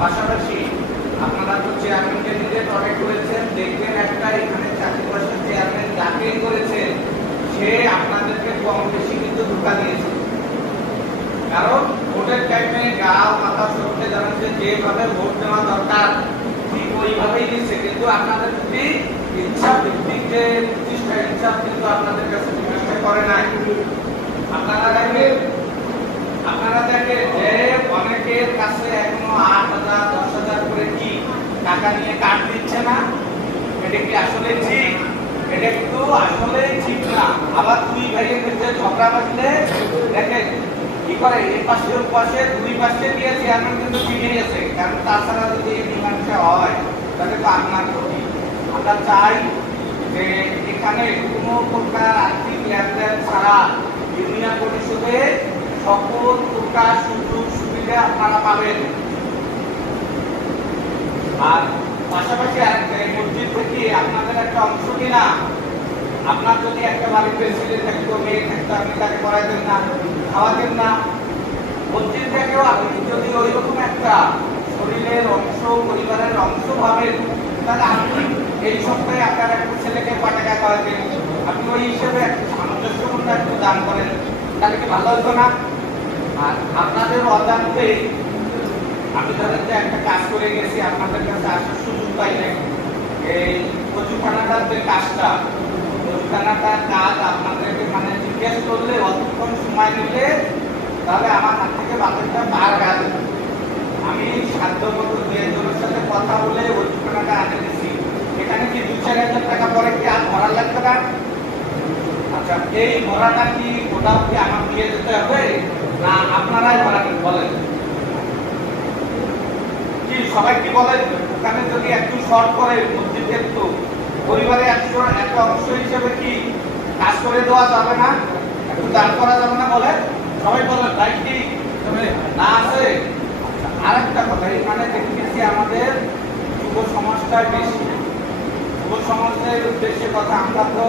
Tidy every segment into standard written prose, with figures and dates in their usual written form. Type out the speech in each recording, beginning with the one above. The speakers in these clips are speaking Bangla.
পাশাপাশি আপনারা তো চেয়ারম্যানকে নিজে টরে করেছেন, দেখবেন একটা এখানে চাকরিবাসী চেয়ারম্যান যাকে করেছেন সে আপনাদেরকে কম বেশি কিন্তু ধোঁকা দিয়েছে। কারণ ভোটের টাইমে গাও মাথা সরতে জানেন যে যেভাবে ভোট দেওয়া দরকার ঠিক ওইভাবেই দিচ্ছে, কিন্তু আপনাদের প্রতি ইচ্ছা ভিত্তিক যে প্রতিষ্ঠা ইচ্ছা কিন্তু আপনাদের কাছে প্রতিষ্ঠা করে নাই। আপনারা দেখেন যে অনেকের কাছে এখনো 8,000 10,000 করে কি টাকা নিয়ে কাট দিচ্ছে না। এটা কি আসলে ঠিক? এটা কিন্তু আসলে ঠিক না। আবার দুই ভাইয়ের মধ্যে ঝগড়া বাঁধলে দেখেন কি করে, এই পাশে ওই পাশে দুই পাশে দিয়ে চেয়ারম্যান কিন্তু ঠিকই আছে, কারণ তাছাড়া যদি এই মীমাংসা হয় তাহলে তো আপনার ক্ষতি। আমরা চাই যে এখানে কোনো প্রকার আর্থিক লেনদেন ছাড়া ইউনিয়ন পরিষদে সকল প্রকার সুযোগ সুবিধা আপনারা পাবেন। আর পাশাপাশি মসজিদ থেকে আপনাদের একটা অংশ কিনা, আপনার যদি একটা বাড়িতে ছেলে থাকতো মেয়ে থাকতো আপনি তাকে পড়াইতেন না, খাওয়াতেন না। মসজিদ থেকেও আপনি যদি ওই রকম একটা শরীরের অংশ পরিবারের অংশ ভাবেন তাহলে আপনি এই সপ্তাহে আপনার একটা ছেলেকে 5 টাকা খাওয়াতেন, আপনি ওই হিসেবে একটা সামঞ্জস্যপূর্ণ একটু দান করেন, তাহলে কি ভালো হতো না? আর আপনাদের অজান্তে আমি ধরেন যে একটা কাজ করে গেছি, আপনাদের কাছে আসার সুযোগ পাই নাই। এই কচুখানাটার যে কাজটা, কচুখানাটার কাজ আপনাদেরকে মানে জিজ্ঞেস করলে অতক্ষণ সময় নিলে তাহলে আমার হাত থেকে বাতিলটা পার গেল। আমি সাধ্যমতো 2-1 সাথে কথা বলে কচুখানাটা আনে দিচ্ছি। এখানে কি 2-4 হাজার টাকা পরে কি আর ভরা লাগবে না? আচ্ছা, এই ভরাটা কি ওটাও কি আমার দিয়ে যেতে হবে না আপনারাই ভরাবেন বলেন? কি সবাই কি বলেন? ওখানে যদি একটু শর্ট করে মসজিদে একটু পরিবারে একটা অংশ হিসেবে কি কাজ করে দেওয়া যাবে না? একটু দান করা যাবে না বলে সবাই বলেন, তাই কি না আছে? আরেকটা কথা, এখানে দেখতেছি আমাদের যুব সমাজটা বেশি। যুব সমাজের উদ্দেশ্যে কথা, আমরা তো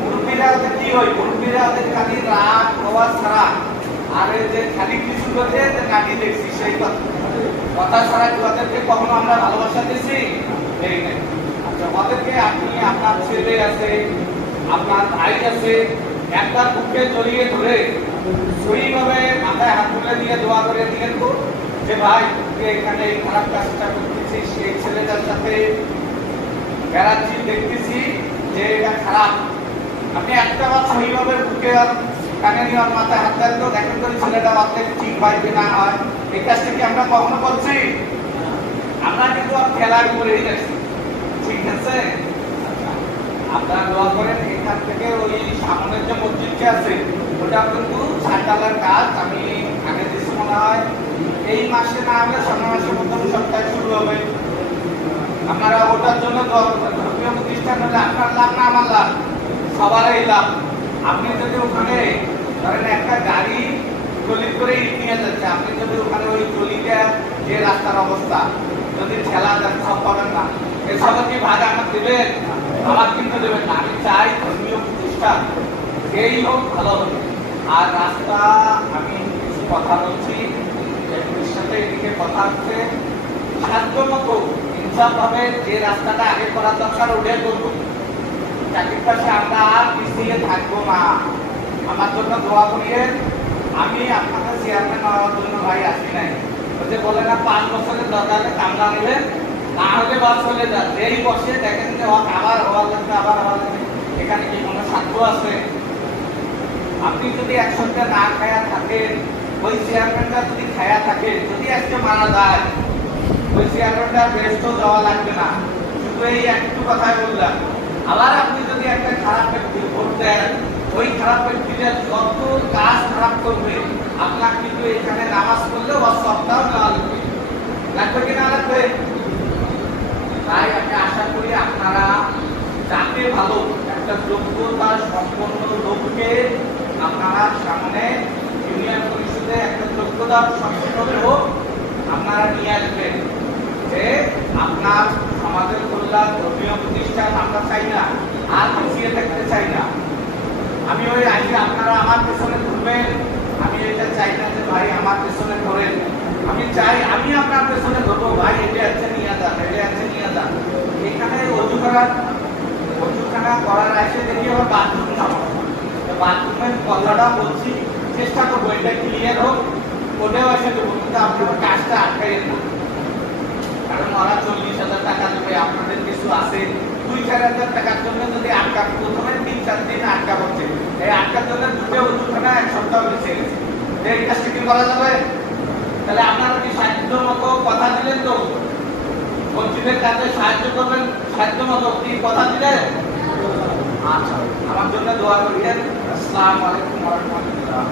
মুরব্বীরা কি হয়, মুরব্বীরা খালি রাগ হওয়া ছাড়া আর এই যে খালি কিছু করে যে নাকি দেখছি সেই কথা ছাড়া ওদেরকে কখনো আমরা ভালোবাসা দিয়েছি এই নাই। আচ্ছা, ওদেরকে আপনি আপনার ছেলে আছে, আপনার ভাই আছে, একবার বুকে জড়িয়ে ধরে সইভাবে মাথায় হাত তুলে দিয়ে দোয়া করে দিলেন তো যে ভাই তুই এখানে এই খারাপ কাজটা করতেছিস, সেই ছেলেটার সাথে বেড়াচ্ছি, দেখতেছি যে এটা খারাপ। আপনি একটা বার সহিভাবে বুকে কানে নিয়ে মাথায় হাত দেন তো দেখেন তো ছেলেটা অর্ধেক ঠিক হয় কি না হয়। এই কাজটা কি আমরা কখনো করছি? আমরা কিন্তু খেলার উপরেই গেছি, ঠিক আছে? আপনারা দোয়া করেন এখান থেকে ওই সামনের যে মসজিদটা আছে ওটা কিন্তু ছাড়ডালার কাজ আমি আগে দিচ্ছি মনে হয় এই মাসে না হলে সামনের মাসের প্রথম সপ্তাহে শুরু হবে। আপনারা ওটার জন্য দোয়া করবেন। ধর্মীয় প্রতিষ্ঠান হলে আপনার লাভ না আমার লাভ, সবারই লাভ। আপনি যদি ওখানে ধরেন একটা গাড়ি ট্রলি করে ইট নিয়ে যাচ্ছে, আপনি যদি ওখানে ওই ট্রলিটা যে রাস্তার অবস্থা যদি ঠেলা দেন সব পাবেন না। এসব কি ভাগ আমার দেবেন? আমার কিন্তু দেবেন না। আমি চাই ধর্মীয় প্রতিষ্ঠান এই হোক ভালো হবে। আর রাস্তা আমি কিছু কথা বলছি, সাথে এদিকে কথা হচ্ছে সাধ্য মতো ইনসাফ ভাবে যে রাস্তাটা আগে করার দরকার ওটাই করবো। চাকরির পাশে আমরা আর পিছিয়ে থাকবো না। আমার জন্য দোয়া করিয়ে। আমি আপনাদের চেয়ারম্যান হওয়ার জন্য ভাই আসি নাই। ওই যে বলে না 5 বছরের দরকার কামলা নেবেন, না হলে বাস চলে যান। এই বসে দেখেন যে আবার হওয়ার লাগবে, আবার হওয়ার লাগবে। এখানে কি কোনো সাধ্য আছে? আপনি যদি 1 সপ্তাহ না খায়া থাকেন, ওই চেয়ারম্যানটা যদি খায়া থাকে, যদি আজকে মারা যায় ওই চেয়ারম্যানটা বেস্ট দেওয়া লাগবে না। শুধু এই একটু কথাই বললাম। আবার আপনি যদি একটা খারাপ ব্যক্তি ভোট দেন, ওই খারাপ ব্যক্তিটা যত কাজ খারাপ করবে আপনার কিন্তু এখানে নামাজ পড়লে সপ্তাহ নেওয়া লাগবে, লাগবে কি না লাগবে? তাই আমি আশা করি আপনারা যাতে ভালো একটা যোগ্যতা সম্পন্ন লোককে আপনারা সামনে ইউনিয়ন পরিষদে একটা যোগ্যতা সম্পন্ন হোক আপনারা নিয়ে আসবেন। যে আপনার সমাজের কল্যাণ ধর্মীয় প্রতিষ্ঠান আমরা চাই না, আর পিছিয়ে থাকতে চাই না। আমি ওই আইসে আপনারা আমার পেছনে ঘুরবেন, আমি এটা চাই না যে ভাই আমার পেছনে ধরেন। আমি চাই আমি আপনার পেছনে ধরবো ভাই, এটা আছে নিয়ে যান, এটা আছে নিয়ে যান। এখানে অজুখানা করার আসে দেখি আবার বাথরুম সমস্যা, বাথরুমের কথাটা বলছি, চেষ্টা করবো এটা ক্লিয়ার হোক, ওটাও এসে দেবো, কিন্তু আপনার কাজটা আটকাই দেবো। কারণ ওরা 40,000 টাকা দেবে, আপনাদের কিছু আছে 2-4 হাজার টাকার জন্য যদি আটকা, প্রথমে 3-4 দিন আটকা পড়ছে, এই আটকার জন্য দুটো অজুখানা 1 সপ্তাহ বেঁচে গেছে। এই কাজটা কি করা যাবে? তাহলে আপনারা কি সাহায্য মতো কথা দিলেন তো? মসজিদের কাজে সাহায্য করবেন, সাহায্য মতো কি কথা দিলেন? আচ্ছা, আমার জন্য দোয়া করিয়েন। আসসালামু আলাইকুম ওয়া রাহমাতুল্লাহ।